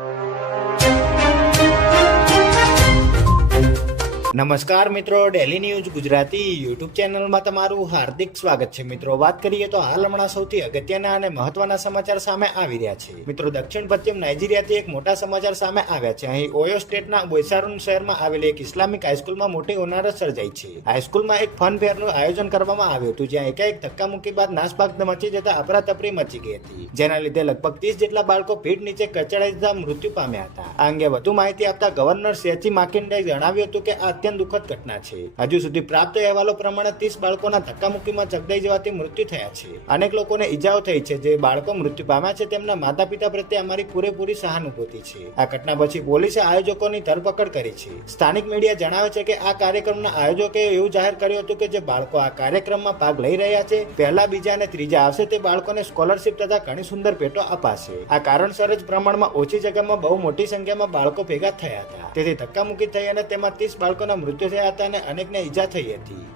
you. નમસ્કાર મિત્રો daily news Gujarati YouTube ચેનલમાં તમારું હાર્દિક સ્વાગત છે. મિત્રો, વાત કરીએ તો હાલ હમણાં સૌથી અગત્યના અને મહત્વના સમાચાર સામે આવી રહ્યા છે. મિત્રો, દક્ષિણ પશ્ચિમ નાઇજીરિયાથી એક મોટા સમાચાર સામે આવ્યા છે. અહીં ઓયો સ્ટેટના બોયસારુન શહેરમાં આવેલી એક ઇસ્લામિક હાઈસ્કૂલમાં મોટી હોનારત સર્જાઈ છે. હાઈસ્કૂલમાં એક ફન ફેરનું આયોજન કરવામાં આવ્યું હતું, જ્યાં એકાએક ધક્કા મૂકી બાદ નાસભાગ મચી જતા અફરાતફરી મચી ગઈ હતી. જેના લીધે લગભગ ત્રીસ જેટલા બાળકો ભીડ નીચે કચડાઈ મૃત્યુ પામ્યા હતા. આ અંગે વધુ માહિતી આપતા ગવર્નર સેચી માકિન્ડે જણાવ્યું હતું કે આ અત્યંત દુઃખદ ઘટના છે. હજુ સુધી પ્રાપ્ત અહેવાલો પ્રમાણે ત્રીસ બાળકોના ધક્કામુક્કીમાં ચગડાઈ જવાથી મૃત્યુ થયા છે. અનેક લોકોને ઈજાઓ થઈ છે જે બાળકો મૃત્યુ પામ્યા છે તેમના માતા પિતા પ્રત્યે અમારી પૂરેપૂરી સહાનુભૂતિ છે. આ ઘટના પછી પોલીસે આયોજકોની ધરપકડ કરી છે. સ્થાનિક મીડિયા જણાવે છે કે આ કાર્યક્રમના આયોજકે એવું જાહેર કર્યું હતું કે જે બાળકો આ કાર્યક્રમમાં ભાગ લઈ રહ્યા છે, પહેલા બીજા અને ત્રીજા આવશે તે બાળકોને સ્કોલરશિપ તથા ઘણી સુંદર ભેટો અપાશે. આ કારણસર જ પ્રમાણમાં ઓછી જગ્યામાં બહુ મોટી સંખ્યામાં બાળકો ભેગા થયા હતા. તેથી ધક્કામુક્કી થઈ અને તેમાં ત્રીસ બાળકોના મૃત્યુ થયા હતા અને અનેકને ઈજા થઈ હતી.